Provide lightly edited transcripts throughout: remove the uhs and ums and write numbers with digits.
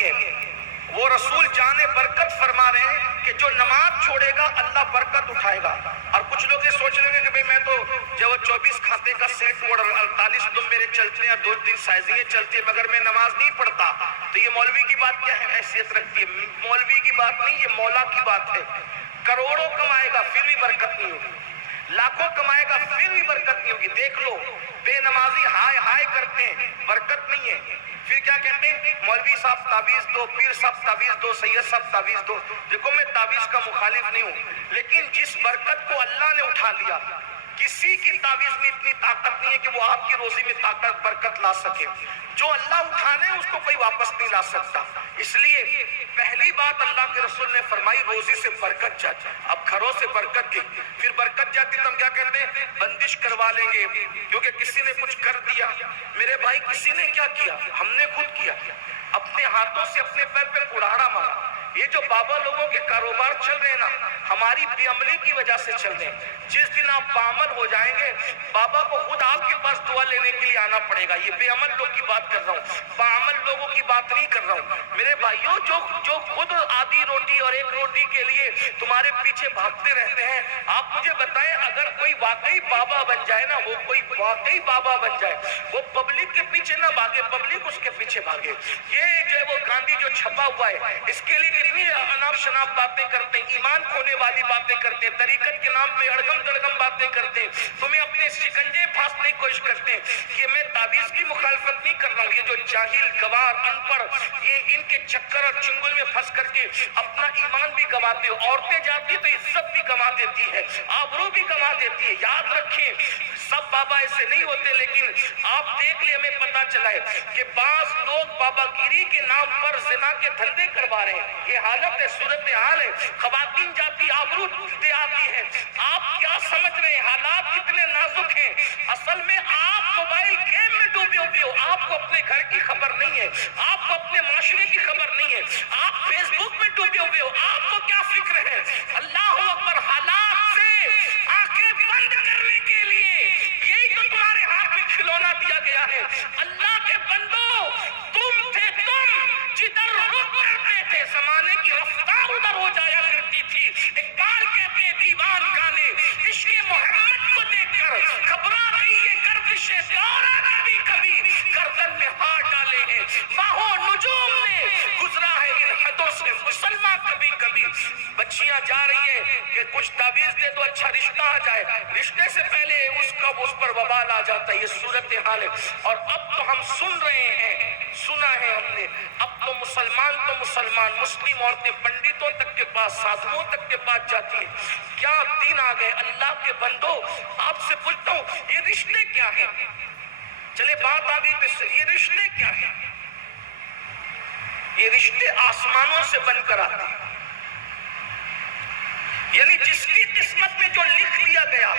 باقی ہے. وہ رسول جانے برکت فرما رہے ہیں کہ جو نماز چھوڑے گا اللہ برکت اٹھائے گا. اور کچھ لوگ یہ سوچ رہے ہیں کہ بھئی میں تو جب 24 کھاتے کا سیٹ اور 48 دم میرے چلتے ہیں, 2-3 سائزیں چلتی ہیں, مگر میں نماز نہیں پڑھتا. تو یہ مولوی کی بات کیا ہے, حیثیت رکھتی ہے؟ مولوی کی بات نہیں, یہ مولا کی بات ہے. کروڑوں کمائے گا پھر بھی برکت نہیں ہوگی, لاکھوں کمائے گا پھر بھی برکت نہیں ہوگی. دیکھ لو بے نمازی ہائے ہائے کرتے ہیں, برکت نہیں ہے. پھر کیا کہتے ہیں, مولوی صاحب تعویذ دو, پیر صاحب تعویذ دو, سید صاحب تعویذ دو. دیکھو میں تعویذ کا مخالف نہیں ہوں, لیکن جس برکت کو اللہ نے اٹھا لیا, کسی کی تعویذ میں اتنی طاقت نہیں ہے کہ وہ آپ کی روزی میں طاقت برکت لا سکے. جو اللہ اٹھانے اس کو کوئی واپس نہیں لا سکتا. اس لیے پہلی بات اللہ کے رسول نے فرمائی, روزی سے برکت جاتی. اب گھروں سے برکت گئی, پھر برکت جاتی تو ہم کیا کہتے ہیں, بندش کروا لیں گے کیونکہ کسی نے کچھ کر دیا. میرے بھائی کسی نے کیا کیا, ہم نے خود کیا. اپنے ہاتھوں سے اپنے پیر پہ کڑاڑا مارا. یہ جو بابا لوگوں کے کاروبار چل رہے ہیں نا, ہماری بے عملی کی وجہ سے چل رہے ہیں. جس دن آپ باعمل ہو جائیں گے, بابا کو خود آپ کے پاس دعا لینے کے لیے آنا پڑے گا. یہ بے عمل لوگ کی بات کر رہا ہوں, باعمل لوگوں کی بات نہیں کر رہا ہوں. میرے بھائیوں, جو خود آدھی روٹی اور ایک روٹی کے لیے تمہارے پیچھے بھاگتے رہتے ہیں, آپ مجھے بتائیں اگر کوئی واقعی بابا بن جائے نا, وہ کوئی واقعی بابا بن جائے, وہ پبلک کے پیچھے نہ بھاگے, پبلک اس کے پیچھے بھاگے. یہ جو ہے وہ گاندھی جو چھپا ہوا ہے, اس کے لیے کتنی اناپ شناپ باتیں کرتے ہیں, ایمان کھونے والی باتیں کرتے ہیں, طریقت کے نام پہ اڑگم دڑگم باتیں کرتے ہیں, تمہیں اپنے شکنجے پھانسنے کی کوشش کرتے ہیں. کہ میں تعویذ کی مخالفت نہیں کر رہا ہوں, یہ جو جاہل گوار ان پڑھ, یہ ان کے چکر اور چنگل میں پھنس کر کے اپنا ایمان بھی گواتے ہو. عورتیں جاتی تو عزت بھی گوا دیتی ہے, آبرو بھی گوا دیتی ہے. یاد رکھیں سب بابا ایسے نہیں ہوتے, لیکن آپ دیکھ لیں, ہمیں پتا چلا ہے کہ بعض لوگ بابا گیری کے نام پر زنا کے دھندے کروا رہے ہیں. یہ حالت ہے, صورتحال ہے. خواتین جاتی, آبرو دے آتی ہے. آپ کیا سمجھ رہے ہیں حالات کتنے نازک ہیں؟ اصل میں آپ موبائل گیم میں ڈوبے ہوئے ہو, آپ کو اپنے گھر کی خبر نہیں ہے, آپ کو اپنے معاشرے کی خبر نہیں ہے, آپ فیس بک میں ڈوبے ہوئے ہو, آپ کو کیا فکر ہے؟ اللہ اکبر. حالات سے آنکھیں بند کرنے کے لیے یہی تو تمہارے ہاتھ میں کھلونا دیا گیا ہے. اللہ کے بندو, تم تھے تم جدھر رک کرتے تھے, زمانے کی رفتار ادھر ہو جایا کرتی تھی. اقبال کہتے ہیں دیوان گانے عشق محمد کو دیکھ کر گھبرا رہی ہے گردش دورہ, کبھی کبھی گردن میں ہاتھ ڈالے ہیں. ماہو نجوم نے گزرا ہے ان حدوں سے مسلمان, کبھی کبھی بچیاں جا رہی ہیں کہ کچھ تعویذ دے تو اچھا رشتہ آ جائے, رشتے سے پہلے اس پر وبال آ جاتا ہے. یہ صورتحال ہے. اور اب تو ہم سن رہے ہیں, سنا ہے ہم نے, اب تو مسلمان مسلم عورتیں پنڈتوں تک کے پاس, سادھوؤں تک کے پاس جاتی ہیں. کیا دن آ گئے اللہ کے بندو. آپ سے پوچھتا ہوں یہ رشتے کیا ہیں؟ چلے بات آ گئی تو یہ رشتے کیا ہیں؟ یہ رشتے آسمانوں سے بن کر آتے ہیں. یعنی جس کی قسمت میں جو لکھ دیا گیا,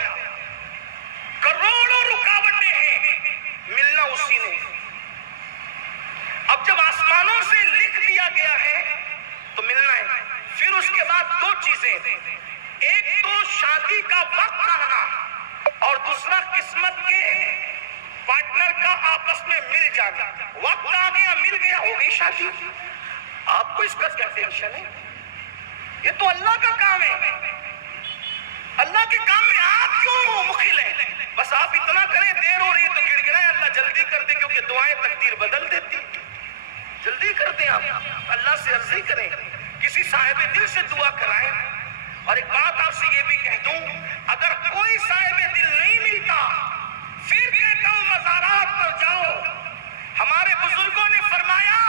کروڑوں رکاوٹیں ہیں, ملنا اسی نے. اب جب آسمانوں سے لکھ دیا گیا ہے تو ملنا ہے. پھر اس کے بعد دو چیزیں, ایک تو شادی کا وقت آنا, اور دوسرا قسمت کے پارٹنر کا آپس میں مل جانا. وقت آ گیا, مل گیا, ہو گئی شادی. آپ کو اس کا کیا ٹینشن ہے؟ یہ تو اللہ کا کام ہے. اللہ کے کام میں آپ کیوں مخل ہیں؟ بس آپ اتنا کریں, دیر ہو رہی ہے تو گڑ گڑائیں, اللہ جلدی کر دے, کیونکہ دعائیں تقدیر بدل دیتی. جلدی کر دیں آپ, اللہ سے عرضی کریں, کسی صاحب دل سے دعا کرائیں. اور ایک بات آپ سے یہ بھی کہہ دوں, اگر کوئی صاحب دل نہیں ملتا, پھر کہتا ہوں مزارات پر جاؤ. ہمارے بزرگوں نے فرمایا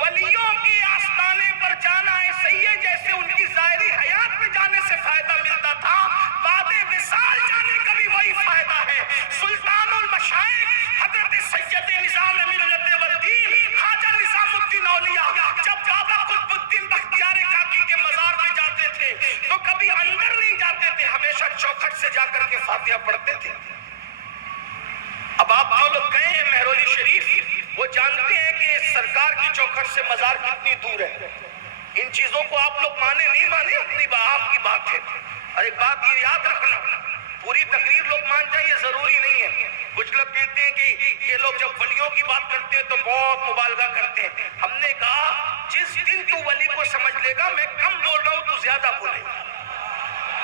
ولیوں کی آستانے پر جانا ایسے ہی ہے جیسے ان کی ظاہری حیات میں جانے سے فائدہ ملتا تھا, بعد وصال جانے کا بھی وہی فائدہ ہے. سلطان المشائخ حضرت سید نظام ملت والدین خواجہ نظام الدین اولیاء جب بابا قطب الدین بختیار کاکی کے مزار پہ جاتے تھے تو کبھی اندر نہیں جاتے تھے, ہمیشہ چوکھٹ سے جا کر کے فاتحہ پڑھتے تھے. اب آپ جو لوگ گئے ہیں مہرولی شریف, وہ جانتے ہیں کہ سرکار کی چوکھٹ سے مزار کتنی دور ہے. ان چیزوں کو آپ لوگ مانے نہیں مانے, اپنی آپ کی بات ہے. اور ایک بات یہ یاد رکھنا, پوری تقریر لوگ مان جائیں یہ ضروری نہیں ہے. کچھ لوگ کہتے ہیں کہ یہ لوگ جب ولیوں کی بات کرتے ہیں تو بہت مبالغہ کرتے ہیں. ہم نے کہا بولے گا میں کم بول رہا ہوں تو زیادہ بولے گا.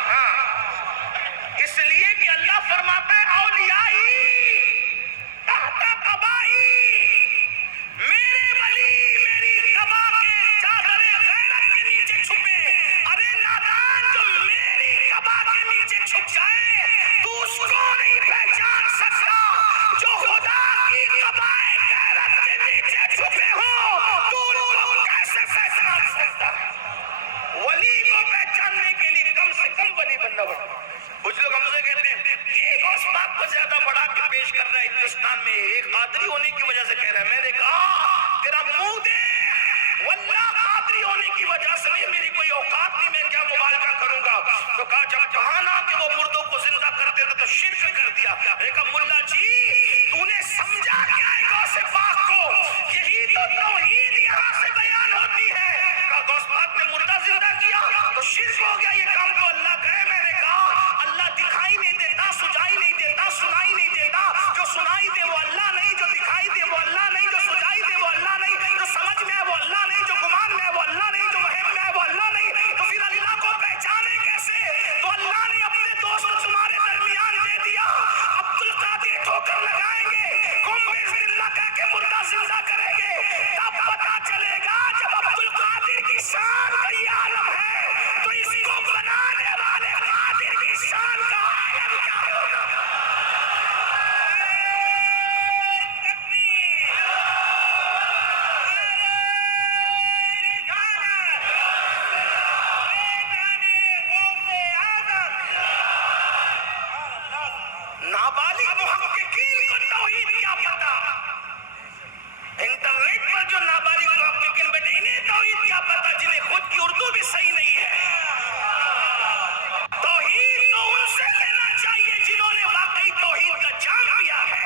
ہاں اس لیے کہ اللہ فرماتا ہے اولیائی تحت قبائی، میرے ولی میری قبا کے چادر غیرت کے نیچے چھپے. ارے نادان، جو میری قبا کے نیچے چھپ جائے تو اس کو نہیں پہچان سکتا. جو خدا کی قبا غیرت کے نیچے چھپے ہو تو ان کو کیسے پہچان سکتا ہے؟ ولی کو پہچاننے کے لیے کم سے کم ولی بننا پڑتا. کچھ لوگ ہم سے کہتے ہیں یہ غوث پاک کو زیادہ بڑھا کے پیش کر رہا ہے ہندوستان میں، ایک قادری ہونے کی وجہ سے کہہ رہا ہے. میں نے کہا تیرا منہ دے، واللہ قادری ہونے کی وجہ سے نہیں، میری کوئی اوقات نہیں، میں کیا مبالغہ کروں گا. تو کہا جب کہانا کہ وہ مردوں کو زندہ کرتے تھے تو شرک کر دیا. میں کہا ملا جی تو نے سمجھا کیا ہے غوث پاک کو؟ یہی تو توحید یہاں سے بیان ہوتی ہے. کہا غوث پاک نے مردہ زندہ کیا تو شرک ہو گیا، یہ کام تو اللہ کا ہے. میں نے کہا اللہ دکھائی نہیں دیتا، سجائی نہیں دیتا، سنائی نہیں دیتا. جو سنائی دے وہ اللہ نہیں، جو دکھائی دے وہ اللہ نہیں، جو سجائی دے وہ اللہ نہیں، جو سمجھ میں ہے وہ اللہ نہیں، جو گمان میں ہے وہ اللہ نہیں، جو وہم میں ہے وہ اللہ نہیں. تو پھر اللہ کو پہچانے کیسے؟ تو اللہ نے اپنے دوست کو تمہارے درمیان دے دیا. عبد القادر ٹھوکر لگائیں گے، قم بسم اللہ کہہ کے مردہ زندہ کریں گے. تب پتا چلے گا جب عبد القادر کی شان کا یہ عالم ہے تو اس کو بنانے والے قادر کی شان کا عالم کیا ہوگا. نابالغ محققین کو توحید کیا پتا؟ انٹرنیٹ پر جو نابالغ محققین بیٹھے انہیں توحید کیا پتا جنہیں خود کی اردو بھی صحیح نہیں ہے. توحید تو ان سے لینا چاہیے جنہوں نے واقعی توحید کا جام پیا ہے.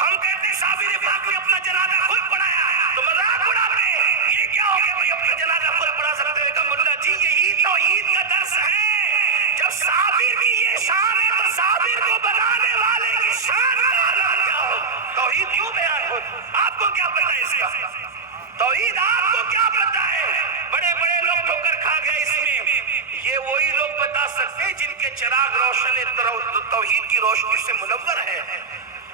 ہم کہتے ہیں صابر پاک نے اپنا جنازہ خود پڑھایا تو مذاق اڑاتے ہیں، یہ کیا ہو گیا بھائی اپنا جنازہ خود پڑھا سکتے ہیں؟ کہ ملا جی یہی توحید کا درس ہے. جب صابر کی یہ شان ہے تو صابر کو بنانے والے کی شان کا عالم کیا ہو. توحید کیوں بیان ہو؟ آپ کو کیا پتا ہے اس کا؟ توحید آپ کو کیا پتا ہے؟ بڑے بڑے لوگ ٹھوکر کھا گئے اس میں. یہ وہی لوگ بتا سکتے ہیں جن کے چراغ روشن توحید کی روشنی سے منور ہے.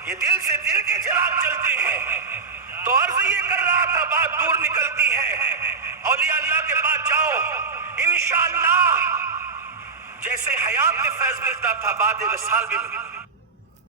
یہ دل سے دل کے چراغ چلتے ہیں. تو عرض یہ کر رہا تھا بات دور نکلتی ہے. اولیاء اللہ کے پاس جاؤ انشاءاللہ جیسے حیات میں فیض ملتا تھا بعد وصال بھی ملتا.